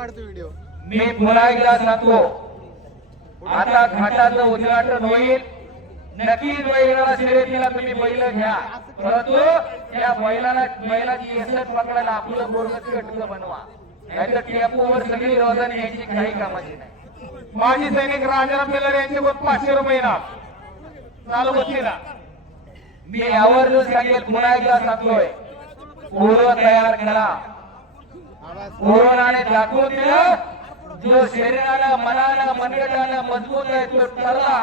Video मी पुन्हा एकदा सांगतो. आता घाटाचं उद्घाटन होईल. नक्कीच बैलाला शर्यतीला तुम्ही बैल घ्या. परंतु त्या बैलाला बैलाची यसत पकडायला आपलं बोर्गत कटक बनवा. नाहीतर टेम्पोवर सगळी रोजन यायची काही कामाची नाही. माजी सैनिक राजाराम मिलर यांचे पद पाचशे रुपये ना चालू बसलेला मी आवर्जून सांगेल पुन्हा एकदा सांगतोय. पूर्व तयार करा. कोरोनाने दाखवून दिलं जो शरीराला मनाला मनगटाला मजबूत आहे तो ठरला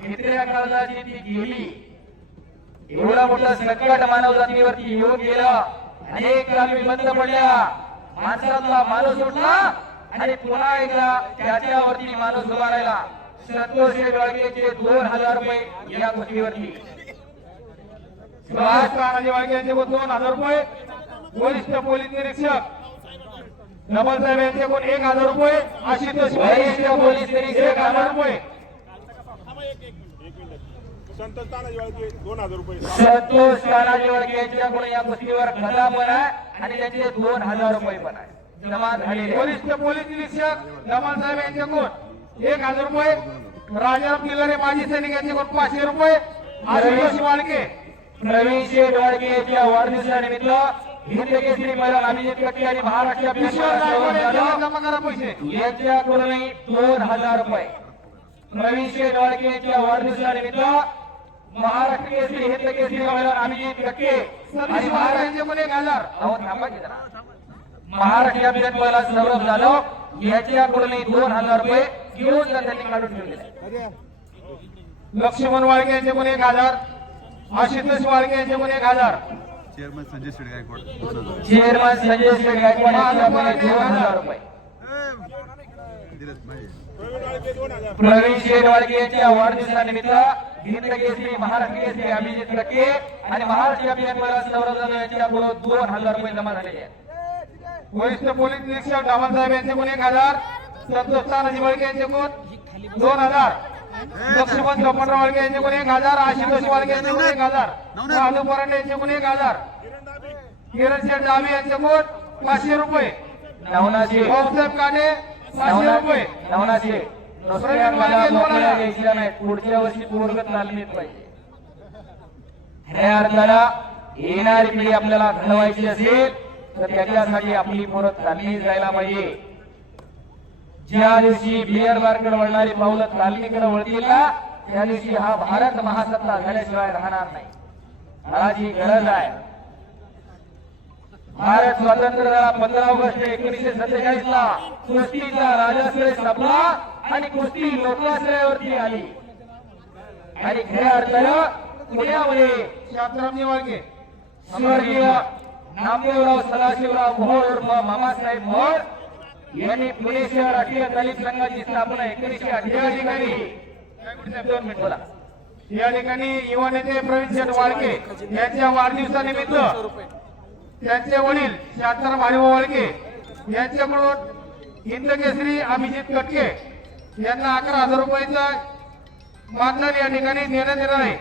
तिसऱ्या काळजाची ती गेली. एवढा मोठा संकट मानव जातीवरती येऊन गेला. अनेक गावी बंद पडल्या. माणसातला माणूस उठला आणि पुन्हा एकदा त्याच्यावरती माणूस उभा राहिला. संतोष डोळगेचे दोन हजार रुपये या गोष्टीवरती. सुभाष तानाजी वाळके यांचे दोन हजार रुपये. वरिष्ठ पोलीस निरीक्षक नबल साहेब यांचे कोण एक हजार रुपये आशुतोष वरिष्ठ पोलीस एक हजार रुपये. संतोष तानाजी वाळके दोन हजार रुपये संतोष तानाजी यांच्याकडून या गोष्टीवर खदा पण आहे आणि त्यांचे दोन हजार रुपये पण आहे. जमा झालेले वरिष्ठ पोलीस निरीक्षक नबल साहेब यांचे कोण एक हजार रुपये. राजाराम मिलरे माजी सैनिक यांचे कोण पाचशे रुपये. आशुतोष वाळके प्रवीण शेठ वडके यांच्या वाढदिवसानिमित्त हिंद केसरी मैदान अभिजित कट्टी आणि महाराष्ट्र यांच्याकडूनही दोन हजार रुपये प्रवीण शेठ यांच्या वाढदिवसानिमित्त महाराष्ट्र केसरी हिंद केसरी मैदान अभिजित कट्टे आणि वाळके महाराष्ट्र महाराष्ट्र अभियान पहिला सौरभ जाधव दोन हजार रुपये घेऊन त्यांनी काढून ठेवलेले लक्ष्मण वाळके यांचे एक हजार आशुतोष वाळके यांचे एक हजार चेअरमन संजय शेट गायकवाड दोन हजार चेअरमन संजय दोन हजार रुपये. प्रवीण यांच्या वाढदिवसानिमित्त हिंद केसरी महाराष्ट्र केसरी अभिजित लके आणि महाराष्ट्र अभियान सौरभ यांच्याकडून दोन हजार रुपये जमा झालेले आहेत. वरिष्ठ पोलीस निरीक्षक डामन साहेब यांचे कोण एक हजार संतोष तानाजी वाळके यांचे कोण दोन हजार. लक्ष्मण चोपनराव वाळके यांचे कोण एक हजार आशुतोष वाळके यांचे कोण एक हजार राजू परांडे यांचे कोण एक हजार किरण शेठ डाबे यांचे कोण पाचशे रुपये नवनाशे भाऊसाहेब काने पाचशे रुपये नवनाशे पुढच्या वर्षी पूर्वगत नालमीत पाहिजे खऱ्या अर्थाला येणारी पिढी आपल्याला घडवायची असेल तर त्याच्यासाठी आपली पोरं चालली जायला पाहिजे ज्या दिवशी बियर बारकडे वळणारी पावलं तालमीकडे वळतील ना त्या दिवशी हा भारत महासत्ता झाल्याशिवाय राहणार नाही. काळाची गरज आहे. भारत स्वातंत्र्य झाला पंधरा ऑगस्ट एकोणीसशे सत्तेचाळीस ला कुस्तीचा राजाश्रय संपला आणि कुस्ती लोकाश्रयावरती आली. आणि खऱ्या अर्थानं पुण्यामध्ये शांतारामजी वाळके स्वर्गीय नामदेवराव सदाशिवराव मोहोळ उर्फ मामासाहेब मोहोळ यांनी पुणे शहर राष्ट्रीय दलित संघाची स्थापना एकोणीसशे अठ्ठेचाळीस ठिकाणी दोन मिनिट बोला. या ठिकाणी युवा नेते प्रवीण वाळके यांच्या वाढदिवसानिमित्त त्यांचे वडील शांताराम हरिभाऊ वाळके यांच्याकडून हिंद अभिजित कटके यांना अकरा हजार रुपयाचा मानधन या ठिकाणी देण्यात येणार आहे.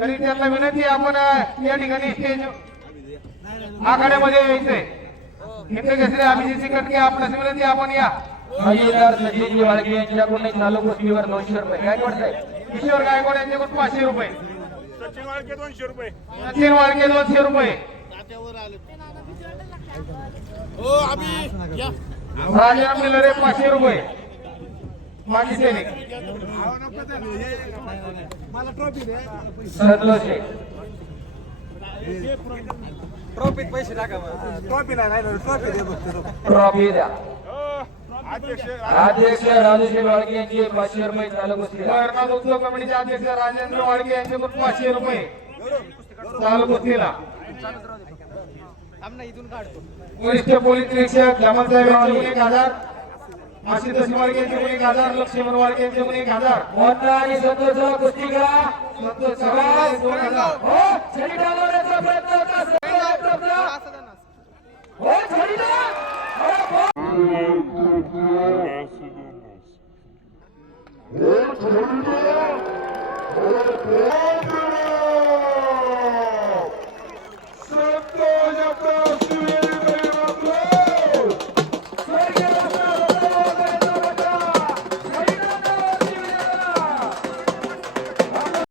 तरी त्यांना विनंती आपण या ठिकाणी स्टेज आखाड्यामध्ये यायचंय. हिंद केसरी अभिजित कटके आपल्यास विनंती आहे, आपण या. मजेदार सचिनजी वाळके यांच्याकडून चालू कुस्तीवर दोनशे रुपये. काय साहेब किशोर गायकवाड यांच्याकडून पाचशे रुपये. सचिन वाळके दोनशे रुपये. सचिन वाळके दोनशे रुपये. राजाराम मिलरे पाचशे रुपये. माजी सैनिक संतोष शेख. ट्रॉफीत पैसे टाका ट्रॉफी नाही राहिलं ट्रॉफी दे बघतो ट्रॉफी द्या. हो, अध्यक्ष वाळके यांची पाचशे रुपये चालू कुस्ती उत्सव कमिटीचे अध्यक्ष राजेंद्र वाळके यांच्याकडून पाचशे रुपये चालू कुस्तीला वरिष्ठ पोलीस निरीक्षक जमाल साहेब यांच्याकडून एक हजार आशिष वाळके यांच्याकडून एक हजार लक्ष्मण वाळके यांच्याकडून एक हजार मोठा आणि कुस्ती करा संतोष दोन हजार. हो, हो.